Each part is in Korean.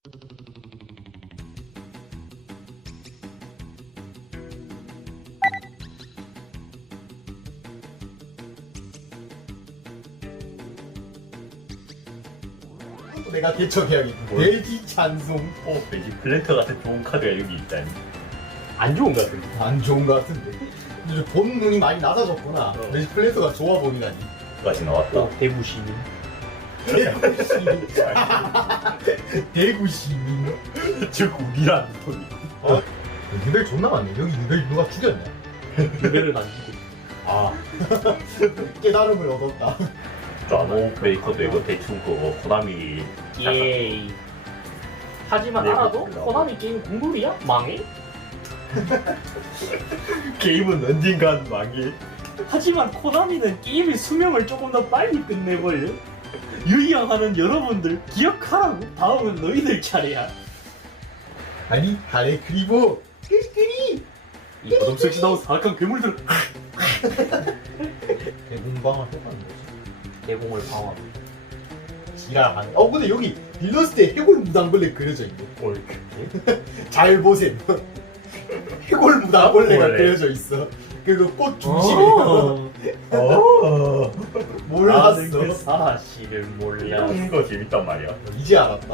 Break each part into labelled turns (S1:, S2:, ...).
S1: 내가 개척해야겠다. 돼지 찬송.
S2: 돼지 플랜터 같은 좋은 카드가 여기 있다니.
S3: 안 좋은 것 같은데.
S1: 안 좋은 것 같은데. 이제 본문이 많이 낮아졌구나. 돼지 플랜터가 좋아 보이다니.
S2: 까지 나왔다.
S3: 대구 시민.
S1: 대구 시민. 대구 시민.
S2: 즉 우리란 소리.
S1: 유벨 존나 많네. 여기 유벨 누가 죽였냐?
S3: 유배를 안 주고.
S1: 아. 깨달음을 얻었다.
S2: 라노 베이커도 이거 대충 그거 코나미
S3: 예이. 하지만
S2: 네,
S3: 알아도
S2: 그렇구나.
S3: 코나미 게임 공룰이야? 망해?
S2: 게임은 언젠간 망해.
S3: 하지만 코나미는 게임의 수명을 조금 더 빨리 끝내버려. 유의하는 여러분들 기억하라고. 다음은 너희들 차례야.
S1: 아니, 하레 크리보. 크리크리.
S3: 이 거듭색시 나온 사악한 괴물들.
S1: 대공방을 해봤는 거지.
S3: 대공을 방어.
S1: 지랄하네. 근데 여기 일러스트에 해골 무당벌레 그려져 있네. 잘 보셈. 해골 무당벌레가
S2: 원래.
S1: 그려져 있어. 그리고 꽃 중심에. 몰랐어.
S3: 나는 그 사실을 몰라.
S2: 이런 거 재밌단 말이야.
S1: 이제 알았다.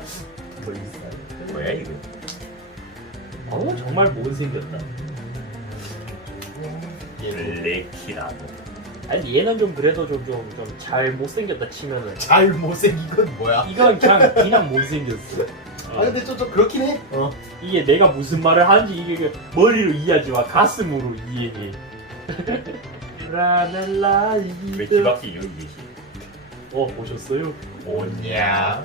S2: 뭐야 이거?
S3: 정말 못생겼다.
S2: 블랙키라고.
S3: 아니 얘는 좀 그래도 좀 잘 못생겼다 치면은
S1: 잘 못생긴 건 뭐야?
S3: 이건 그냥 못생겼어.
S1: 근데 좀 그렇긴 해.
S3: 이게 내가 무슨 말을 하는지 이게 그 머리로 이해하지 마. 가슴으로 이해해. 라는
S2: 왜
S3: 라이드.
S2: 지박이 여기 계시?
S3: 보셨어요?
S2: 오냐.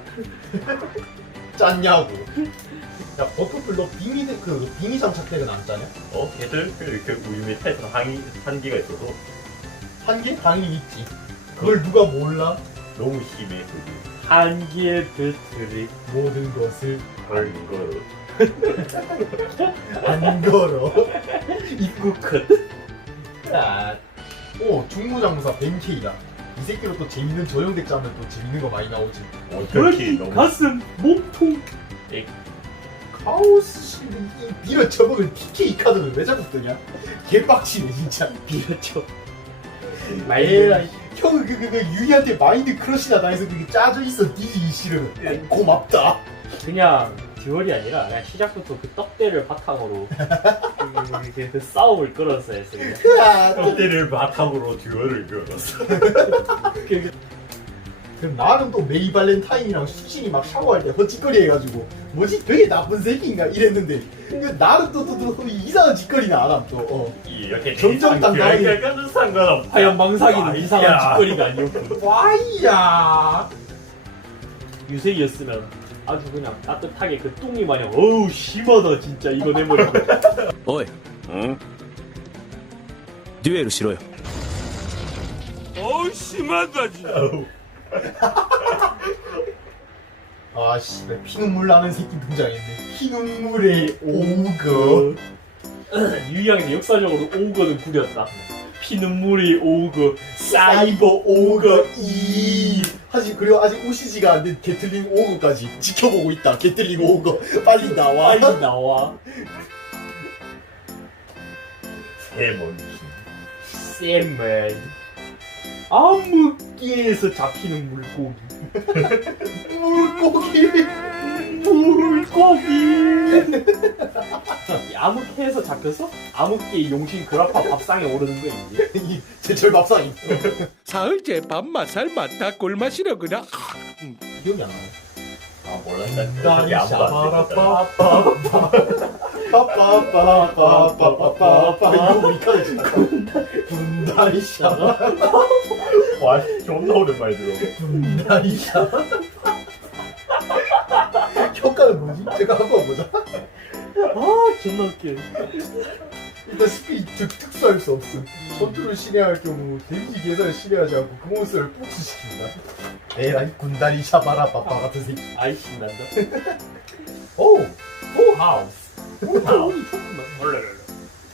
S1: 짰냐고. 야, 버터풀 너 비미 장착팩은 안 짜냐?
S2: 걔들 이렇게 우리 메타에서 한계가 있어서
S1: 한 개? 당연히 있지. 그걸 누가 몰라?
S2: 너무 심해 그게.
S3: 한기의 배터리.
S1: 모든 것을
S2: 그런 거로.
S1: 안 걸어.
S3: 입구 컷.
S1: 중무장무사 벤케이다. 이 새끼로 또 재밌는 전용덱 짜면 또 재밌는 거 많이 나오지.
S2: 어떻게
S3: 머리,
S2: 너무
S3: 가슴, 몸통.
S1: 카오스 씨, 밀어 쳐먹은 TK 카드는 왜 자꾸 뜨냐? 개빡치네 진짜.
S3: 비었죠.
S1: 에라이, 형 유이한테 마인드 크러시다 해서 그게 짜져 있어. 니이 싫으면 고맙다.
S3: 그냥 듀얼이 아니라 그냥 시작부터 그 떡대를 바탕으로 그 싸움을 끌었어 했어. 그냥.
S2: 그때를 바탕으로 듀얼을 그었어.
S1: 그럼 나는 또 메이 발렌타인이랑 수신이 막 샤워할 때 헛짓거리 해가지고 뭐지 되게 나쁜 새끼인가 이랬는데 나는 또 이상한 짓거리나 안함 또.
S2: 이렇게
S1: 정정당당하게.
S2: 결과는 상관없다.
S3: 과연 망사기는
S2: 와이야.
S3: 이상한 짓거리가 아니었고
S1: 와이야.
S3: 유색이었으면 아주 그냥 따뜻하게 그 뚱이 마냥 어우 심하다 진짜 이거 내버리고
S4: おい、デュエルしろよ。
S1: 아씨, 피눈물 나는 새끼 등장했네. 피눈물의 오거.
S3: 유이양이 역사적으로 오거는 구렸다. 피눈물이 오거
S1: 사이버 오거 2. 그리고 아직 오시지가 않는 게틀링 오거까지 지켜보고 있다. 게틀링 오거 빨리 나와.
S3: 빨리 나와.
S2: 해몬.
S3: 쌤맨 암흑기에서 잡히는 물고기. 물고기. 암흑해에서 잡혀서 암흑기의 용신 그라파 밥상에 오르는 거 있지.
S1: 이 제철 밥상이.
S5: 사흘째 밥맛 살맛 다 꿀맛이로구나.
S1: 기억이 안 나네.
S2: 몰랐다.
S1: 다리
S2: 아무도 안
S1: 샤바라빠
S2: 됐다.
S1: 빠빠빠빠빠빠빠빠 이거 우리 카드 진짜 분다리 샤바
S2: 와, 존나 오랜만에 들어.
S1: 분다리 샤바 효과는 뭐지? 제가 한번 보자.
S3: 존나 웃겨.
S1: 일단 스피드 특수할 수 없음. 컨트롤 실행할 경우 데미지 계산을 실행하지 않고 그 몬스터를 폭수시킨다. 에라이 군다리 샤바라 빠빠 같은 새끼.
S3: 아이 신난다.
S1: 오! 오 하우스.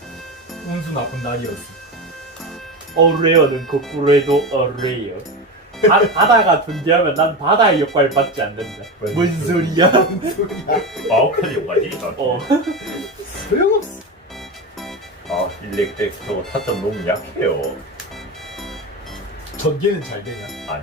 S3: 오
S1: 운수 나쁜 날이었어.
S3: 어레어는 거꾸로 해도 어레어. 바다가 존재하면 난 바다의 역할 받지 않는다. 뭔 소리야?
S2: 마오카이 요가지?
S3: 어.
S1: 소용없어.
S2: 아, 일렉덱 저거 타점 너무 약해요.
S1: 전개는 잘 되냐?
S2: 아니.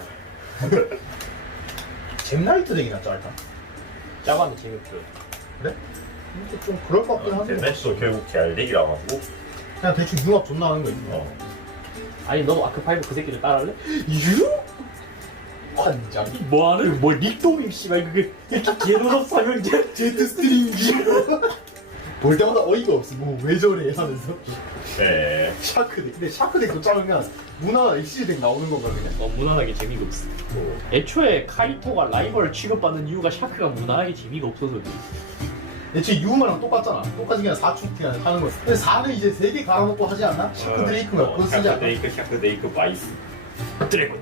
S1: 잼나이트 덱이나 짤까?
S3: 짜가면 재밌어.
S1: 근데 좀 그럴 것 같긴 한데.
S2: 제네스도 결국 제알덱이라 가지고.
S1: 그냥 대충 융합 존나 하는 거 있어.
S2: 어.
S3: 아니 너 아크5 그 새끼들 따라할래?
S1: 유? 환장.
S3: 뭐하는? 뭐 릭도밍 씨발 그게 이렇게 개노럽 사명제
S1: 제트 스트링기. 볼 때마다 어이가 없어. 뭐 왜 저래 하면서.
S2: 네.
S1: 샤크덱. 근데 샤크덱도 짜면 무난한 엑시덱 나오는 건가 그냥?
S3: 무난하게 재미가 없어. 애초에 카이토가 라이벌 취급받는 이유가 샤크가 무난하게 재미가 없어서 그래.
S1: 애초에 유마랑 똑같잖아. 똑같이 그냥 4축 그냥 하는 거였어. 근데 4는 이제 3개 갈아놓고 하지 않나? 샤크 드레이크인가 그거 쓰지 않나?
S2: 샤크데이크, 바이스.
S3: 드래곤